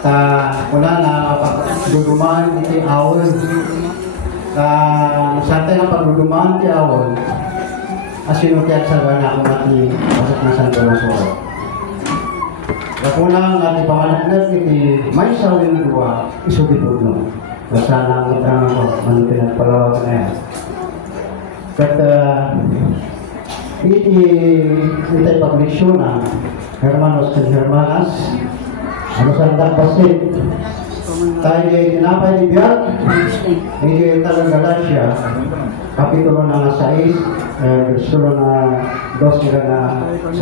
Wala na pagdudumaan iti awon. Sa tayo na pagdudumaan iti awon, asinutiyak sa gana kung ati pasok na San Tomasoro. Kapunang ati pangalaglag iti may sawin dua, isutipod no. Basta langit ang ako, ano pinagpalawag na yan. Kat iti pagleksyon na hermanos and hermanas, ano sa nagpasit, tayo tinapay ni Biyag, hindi talang Galatia, kapitulo na 6, versikulo na 2 na 6,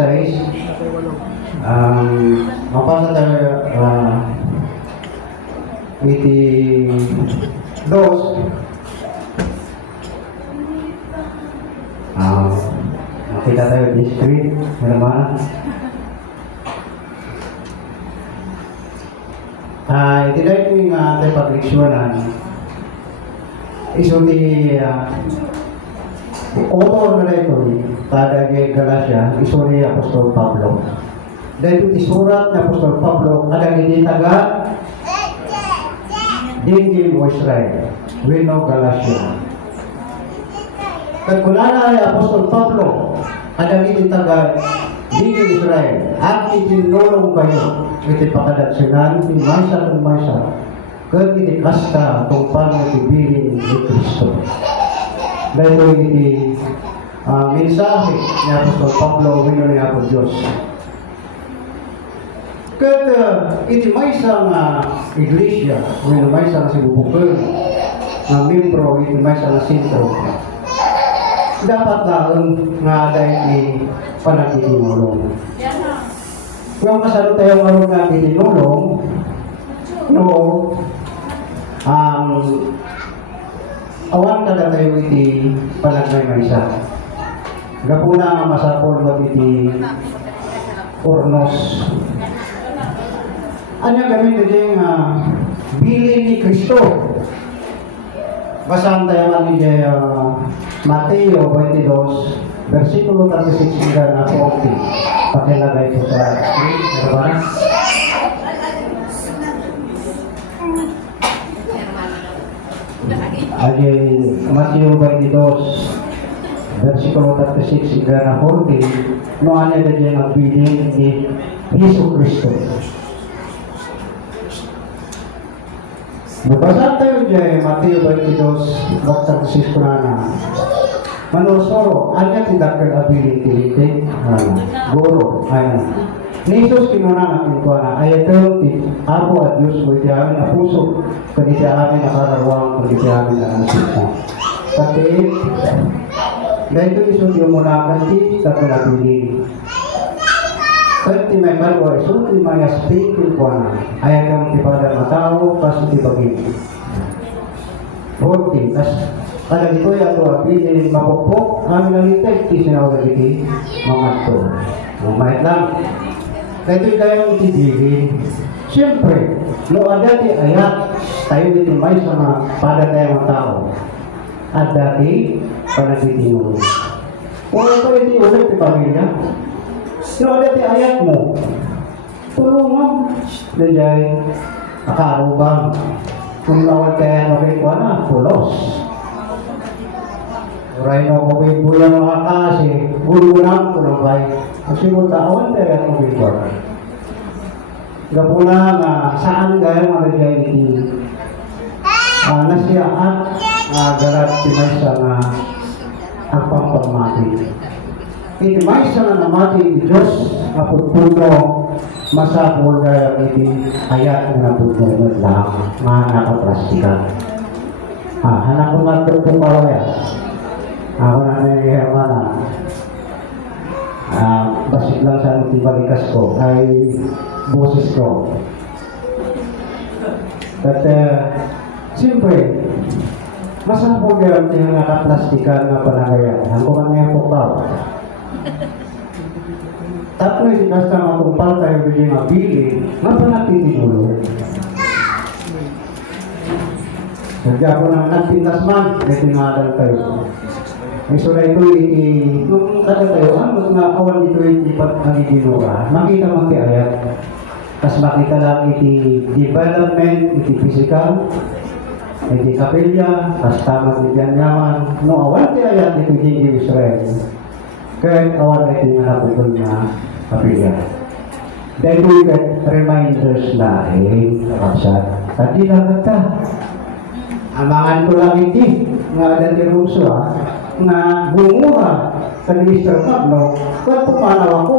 mapasa tayo iti 2, makita tayo di screen, hermanas. Iti dahil yung tayo pag-leksyonan, iso ni author na ito, tadagi Galatia, iso ni Apostol Pablo. Dahil iti surat ni Apostol Pablo, adang hindi taga Dinggin o Israel, we know Galatia. Kagkulala ni Apostol Pablo, adang hindi taga Dinggin Israel, at itinulong kayo, iti pakadaksinan, iti maysa kung maysa, kag iti kasta kung paano itibilin ni Kristo. Dahil iti mensahe ni Apostol Pablo, wino ni Apo Diyos. Kag iti maysa nga iglesia, wino maysa nga sibubukul, nga membro, iti maysa nga sintro, dapat lang nga dahil panaginulong. Kung masalo tayo ngayon na itinulong, no, awan ka na tayo iti panagmaymaysa. Gapuna nga masapol mo iti ornos. Ano gawin ito yung bilin ni Kristo? Basahan tayo ni Mateo 22, versikulo 36 hingga na 40. Pakilagay po sa screen, diba? Mateo 22, versikulo 36 hingga na 40, no ano na dyan ang bilin ni Hesus Kristo. Nabasa tayo dyan, Mateo 22, 36 ko na Manosoro, anya tidak ability guru, ayan. Ni Jesus kinuna natin ko na ayatul Apo at Diyos mo itiyamin na puso kundi amin nakarawang kundi amin na ansita. Kasi dahil ito isunti mo na kanti sa pinapili. Kasi may kalwa isunti may speaking ko na ayatul tipada matao kasi tibagin. 40, kada ito yung ato apilin mapukpok, amin nalitag, isinawag iti mga ito. Mahit lang. Kaya ito'y kayang itibigin. Siyempre, no dati ayat, tayo dito may sama pada tayo mga tao. At dati, panagtitinulong. Kung ito iti ulit di pamilya, no dati ayat mo, tulungan. Dahil, akaarubang. Kung nawag kaya nabay ko na, pulos. Uray mo ko kay buya mga kasi, gulunang ko na kay. Kasi mo taon tayo at mabibor. Gapuna nga, saan gaya mga dyan iti? Nasiyaan, garat timaysa nga ang pampamati. Itimaysa nga namati iti Diyos, aputpuno, masapul gaya iti ayat nga naputpuno lang, mga nakaplastikan. Hanap ko nga ito kung paraya. Ako na hermana. Basik lang sa tibalikas ko ay boses ko. At siyempre masapog yung nakaplastikan na panagayan. Ang kumangyan ko pa. Tapos basta makumpal tayo bigyan mabili, mapanatitinulo. Sadya ko nang nagpintas man, may tingadal tayo. May sura ito nung tagal tayo, mas nakawan dito yung ipat ang itinura. Makita mang ayat. Kas makita lang iti development, iti physical, iti kapilya, kas tamang iti anyaman, no awan ti ayat iti di Israel. Kaya awan iti nga naputol na kapilya. Dahil reminders laing kapsat. Tadi lang ka. Amangan ko lang iti, nga dati ruso nga bumura sa Mr. Magno, kaya pumanaw ako.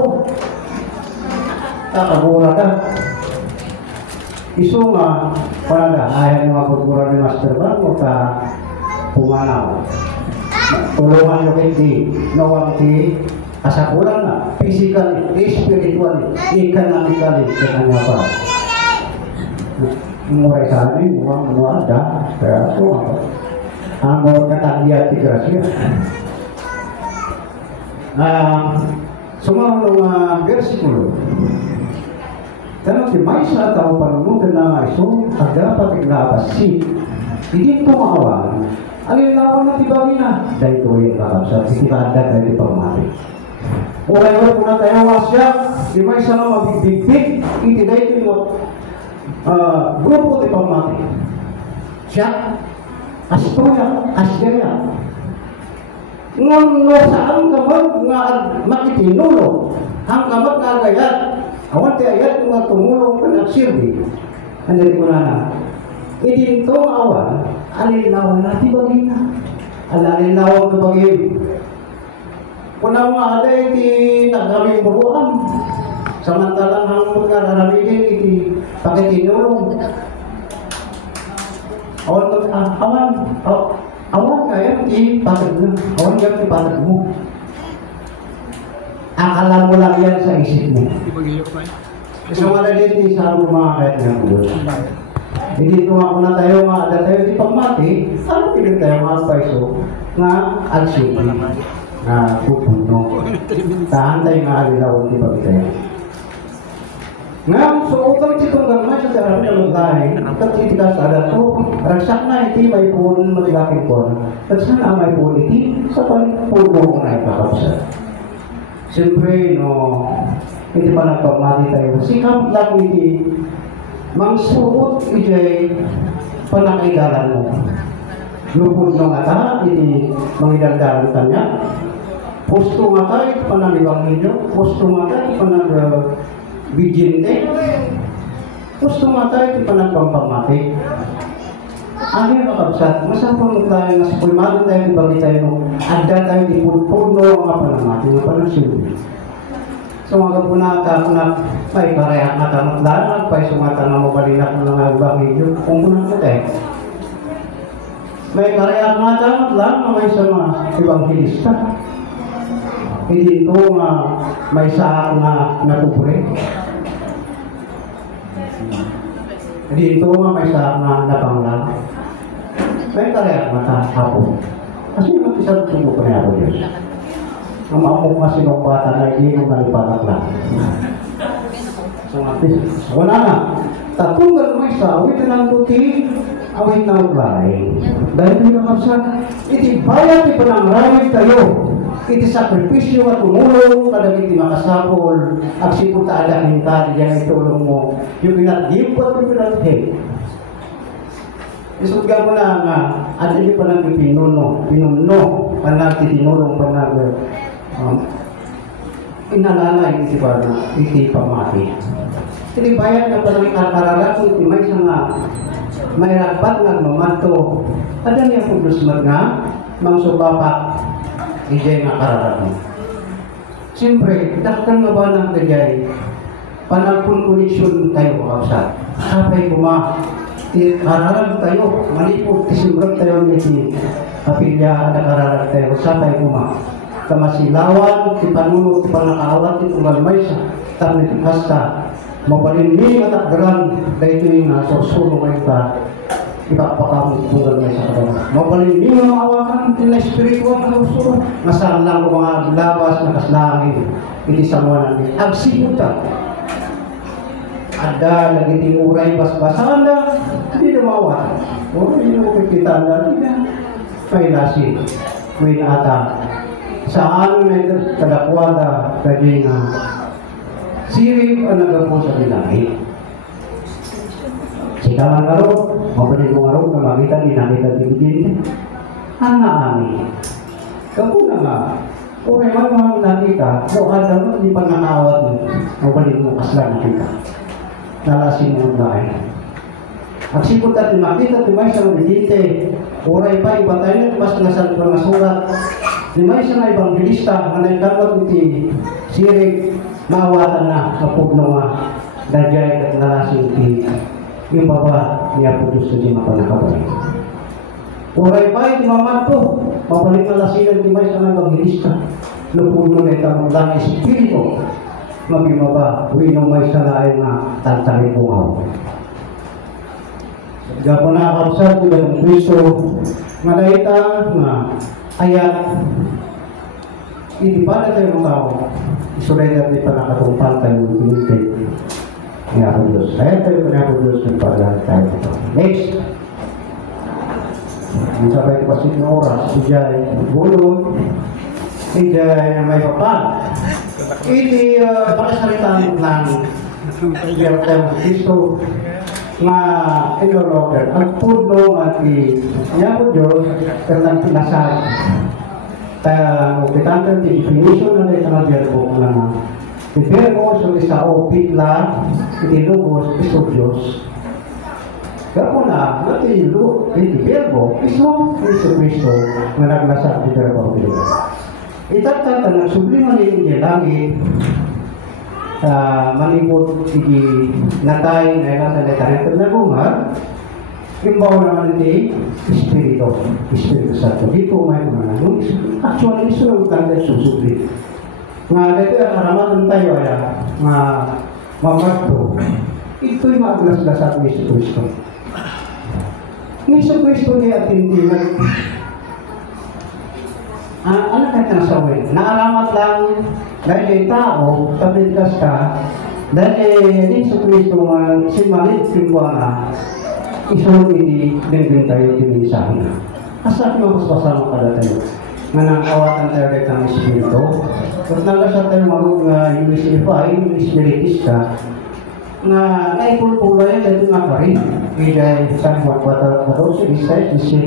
Kakabura ka. Iso nga, para ayaw nga pagkura ni Master Magno ka pumanaw. Tulungan nyo hindi, nawang ti kasakulan na, physically, spiritually, economically, kanya pa. Mulai sa amin, mukhang ada, kaya ako, ang mga katagyan ti Gracia. Sumarong versikulo, tanong ti Maysa tao panunod na iso, dapat iglabas hindi ko makawan, alin lawan na tibagi na, dahil ko yung kakabsat, hindi ka anda dahil pamati. Ulay-ulay po na tayo wasya, di Maysa na mabigbig, hindi dahil ko grupo ti pamati. Siya, astroya, asgaya. Ngon saan kamag nga makitinulo, ang kamag nga gayat, awan ti ayat nga tumulong ka nagsirbi. Andali ko na idinto awan, alinawan na ti bagina. Alinawan na bagin. Kuna mga aday ti nagawing buruan. Samantalang ang mga raramigin iti pakitinulong. Awan kaya ti patag na. Awan kaya ti patag mo. Akala mo lang yan sa isip mo. Kasi wala dito sa mga kahit ng Diyos. Hindi tumakbo na tayo mga ada tayo di pagmati. Ano pilit tayo mga paiso nga agsiti na pupuno. Tahan tayo nga alilaw di pagtayo. Ngam, so utang itong gamay sa darami na lugay, at itikas ada to, ragsak na iti may pun matilaking pun. At sana may pun iti, sa pagpuno na ipakapsa. Siyempre, no, hindi pa nagpamati tayo. Sikap lang iti, mangsuot iti panakaigalan mo. Lupod ng ata, iti mangidaldaran kanya. Pusto nga tayo, panalibang ninyo. Pusto nga tayo, bijinte, gusto nga tayo iti panagpampamati. Ano yung kakabsat? Masapang tayo na sa pulmado tayo, ibagi tayo, adda tayo di puno ang panamati, nga panagsilbi. So mga kapunata, kung may karayak na tamatlanan, pa'y sumata na mabalinak ng mga ibangidyo, kung muna ko tayo. May karayak na tamatlanan, may sa mga ibanghilista. Hindi ito may saak na napupure. Hindi ito may saak na napanglang. May karayak mata ako. Kasi yung isang tubo ko na ako Diyos. Ang maamok nga sinumpatan na hindi nung nalipatak lang. So wala na. Tatunggal may sa awit na ng luti, awit na uglay. Dahil pinakapsan, iti bayat ipanangramit tayo. Iti sakripisyo at tumulong kada iti makasapol at siputa adahin ka diyan itulong mo yung pinag-gimpot yung pinag-hate. Isugga ko na nga at hindi pa nang pinuno panag tinulong panag inalalay iti pa na iti pamati. Iti bayad na panang kakararat iti may nga may ragbat nga mamanto ada niya pudus nga mangsubapak ijay nga kararat mo. Siyempre, dakkan nga ba ng kajay, panagpunkulisyon tayo kakasat. Kapay kuma, kararat tayo, malipot, tisimbrag tayo niti kapilya na kararat tayo, sapay kuma. Kamasilawan, tipanunod, tipanakaawat, tipangalmay sa tamit kasta. Mapalinmi matakgaran, dahil ito yung nasusulo kayo ka, ipapakamu tunggal may sa kadama. Mapalinmi mga maawakan, tina spiritual na usulo. Masarang lang ko mga labas na kaslangin, iti samuan namin. Agsiputa. Ada lagi timuray bas-basan na, hindi na maawakan. O, hindi mo kikitaan na, hindi na. May nasi, may ata. Saan may kadakwada, kanyang sirip ang nagapo sa bilangin. Sikaman karon, mapanin mo karon na makita nakita din. Ang naami. Kapuna nga, kung may mga nakita, so alam mo, hindi pa nanawat mo, mapanin mo kasla nakita. Nalasin mo na Ang sipot at makita, tumay sa mga dite, oray pa, iba tayo, mas nasal pa masulat. Tumay sa mga ibang bilista, na nagkamot iti sirig, maawatan na, kapugno nga, dajay at nalasin iti, yung baba, niya po Diyos na di mapanakabay. Oray pa, iti maman po, mabalik na lasinan, tumay sa mga ibang bilista, lupuno na itang lang espiritu, mabimaba, winong may salain na tantarin po ako. Gapon na kausap ko ng Kristo, malaita na ayat, hindi pa na tayo mga isulay natin pa nakatungpan tayo ng pinitay ni Apo Diyos. Ayat tayo pa ni Apo Diyos ng paglahat tayo. Next. Ang sabay ko kasi ng oras, ijay bulong, ijay may papan. Hindi pakasalitan ng iyang tayo ng Kristo nga ilologan ang puno at iya po Diyos katang pinasal tayo kitang definition na ito na verbo na the verbo so isa o pitla itinugos iso Diyos kaya na natin ito verbo iso Kristo na naglasal di verbo itatata ng subliman niya langit malibot sige natay na nasa letarito na bunga imbaw naman ni Espiritu Santo dito may mga actually iso ng tanda susubli nga dito ang haraman tayo ay nga mamagto ito'y maaglas-lasat ni Iso Kristo ni Iso Kristo niya at hindi ano kahit nasawin? Naaramat lang dahil tao, tabligkas ka, dahil Iso Kristo si Malit Kimwana, isunod ini din tayo dinisahan na. Asa mapasasama kada tayo? Nga nang awatan tayo rin ng Espiritu. Kung nagasa tayo mga USFI, Espiritis ka, nga naipulpulay dahil nga ka rin. Kaya sa mga kwata-kwata, isa-isa,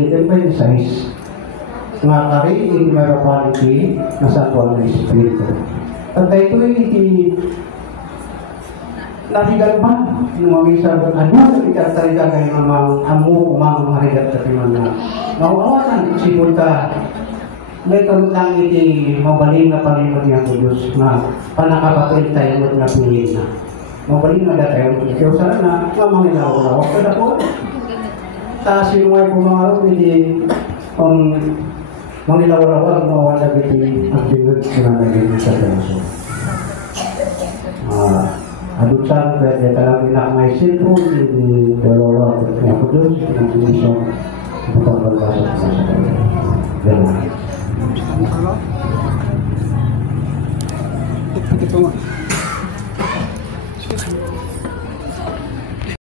isa-isa, nga kari in meropanity na sa tuwan ng Espiritu. At ito ay nahigalman yung mga misagot ano itatariga kayo ng mga amu umang marigat sa timan na mauawasan sipulta may lang iti mabaling na palimod niya po Diyos na panakapatulit tayo mo na pinili na mabaling na datayo mo kaya sana na mamangilawak kada po taas yung mga pumangarap hindi mangilaw-lawag mawala biti ang tingod na naging sa tanso. Adutan, pwede talang inakmay cellphone, hindi dalawa at niya po doon, ang pinisyon, butang balbasa sa kanya. Ganun.